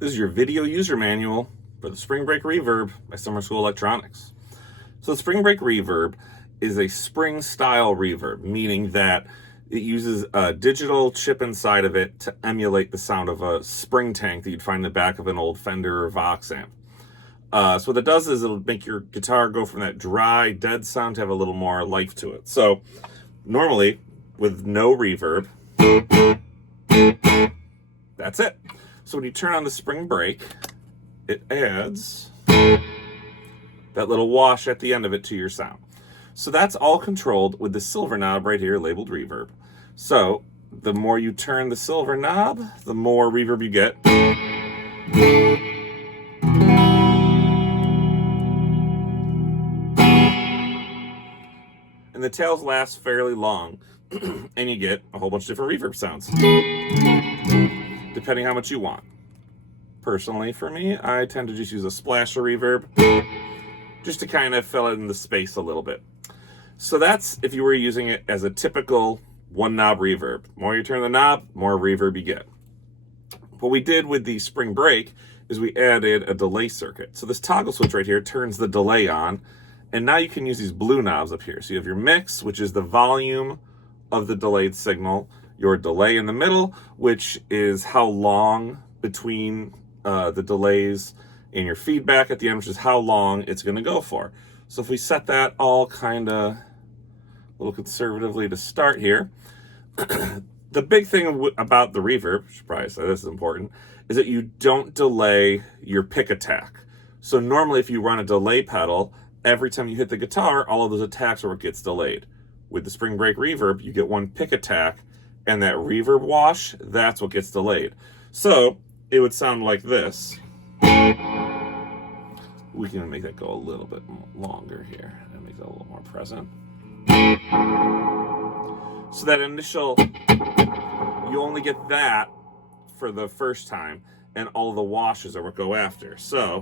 This is your video user manual for the Spring Break Reverb by Summer School Electronics. So the Spring Break Reverb is a spring style reverb, meaning that it uses a digital chip inside of it to emulate the sound of a spring tank that you'd find in the back of an old Fender or Vox amp. So what it does is it'll make your guitar go from that dry, dead sound to have a little more life to it. So normally, with no reverb, that's it. So when you turn on the Spring Break, it adds that little wash at the end of it to your sound. So that's all controlled with the silver knob right here labeled reverb. So the more you turn the silver knob, the more reverb you get. And the tails last fairly long, and you get a whole bunch of different reverb sounds, depending how much you want. Personally, for me, I tend to just use a splash of reverb, just to kind of fill in the space a little bit. So that's if you were using it as a typical one knob reverb. The more you turn the knob, more reverb you get. What we did with the Spring Break is we added a delay circuit. So this toggle switch right here turns the delay on, and now you can use these blue knobs up here. So you have your mix, which is the volume of the delayed signal, your delay in the middle, which is how long between the delays, and your feedback at the end, which is how long it's going to go for. So if we set that all kind of a little conservatively to start here, the big thing about the reverb, I should probably say this is important, is that you don't delay your pick attack. So normally if you run a delay pedal, every time you hit the guitar, all of those attacks are what gets delayed. With the Spring Break Reverb, you get one pick attack, and that reverb wash, that's what gets delayed. So it would sound like this. We can make that go a little bit longer here and make that a little more present. So that initial, you only get that for the first time, and all the washes are what go after. So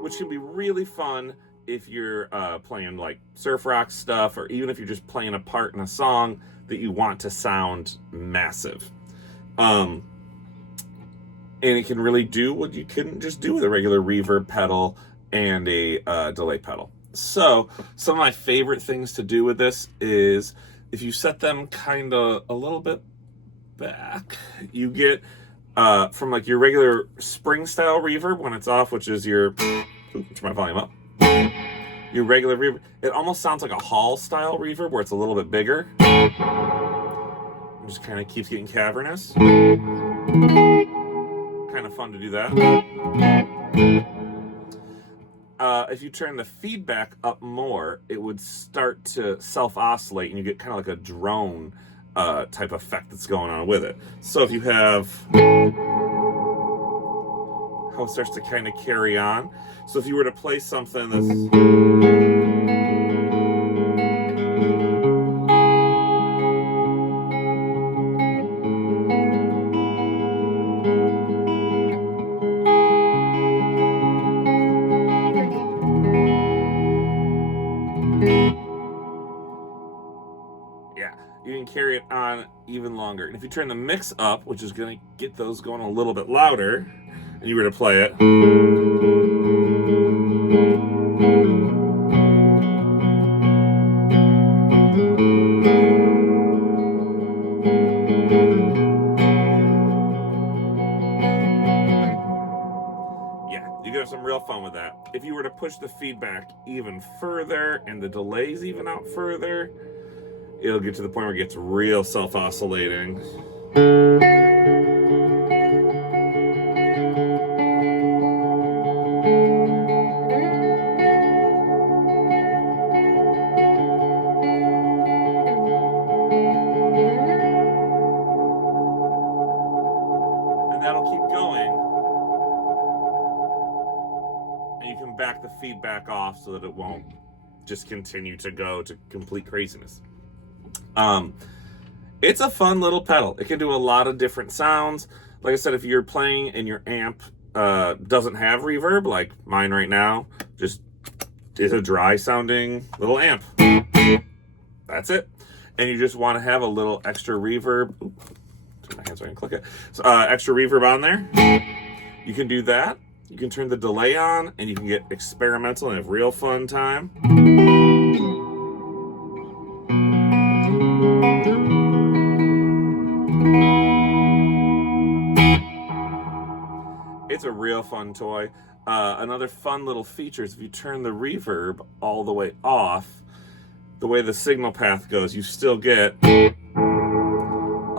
which can be really fun if you're playing like surf rock stuff, or even if you're just playing a part in a song that you want to sound massive. And it can really do what you couldn't just do with a regular reverb pedal and a delay pedal. So some of my favorite things to do with this is if you set them kind of a little bit back, you get from like your regular spring style reverb when it's off, which is your, turn my volume up, your regular reverb, it almost sounds like a hall style reverb where it's a little bit bigger. It just kind of keeps getting cavernous. Kind of fun to do that. If you turn the feedback up more, it would start to self-oscillate, and you get kind of like a drone type effect that's going on with it. So if you have how it starts to kind of carry on. So if you were to play something that's you can carry it on even longer. And if you turn the mix up, which is going to get those going a little bit louder, and you were to play it, you can have some real fun with that. If you were to push the feedback even further and the delays even out further, it'll get to the point where it gets real self-oscillating. And that'll keep going. And you can back the feedback off so that it won't just continue to go to complete craziness. It's a fun little pedal. It can do a lot of different sounds. Like I said, if you're playing and your amp doesn't have reverb, like mine right now, just is a dry sounding little amp. That's it. and you just want to have a little extra reverb. Oops, turn my hand so I can click it. So, extra reverb on there. You can do that. You can turn the delay on, and you can get experimental and have real fun time. It's a real fun toy. Another fun little feature is if you turn the reverb all the way off, the way the signal path goes, you still get a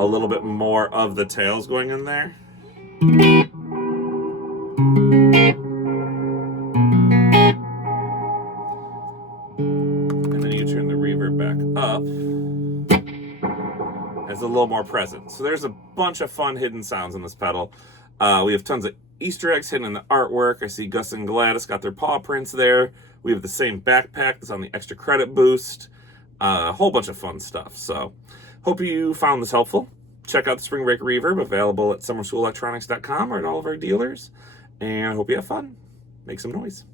little bit more of the tails going in there. And then you turn the reverb back up. It's a little more present. So there's a bunch of fun hidden sounds in this pedal. We have tons of Easter eggs hidden in the artwork. I see Gus and Gladys got their paw prints there. We have the same backpack that's on the extra credit boost. A whole bunch of fun stuff. So hope you found this helpful. Check out the Spring Break Reverb, available at summerschoolelectronics.com or at all of our dealers. And I hope you have fun. Make some noise.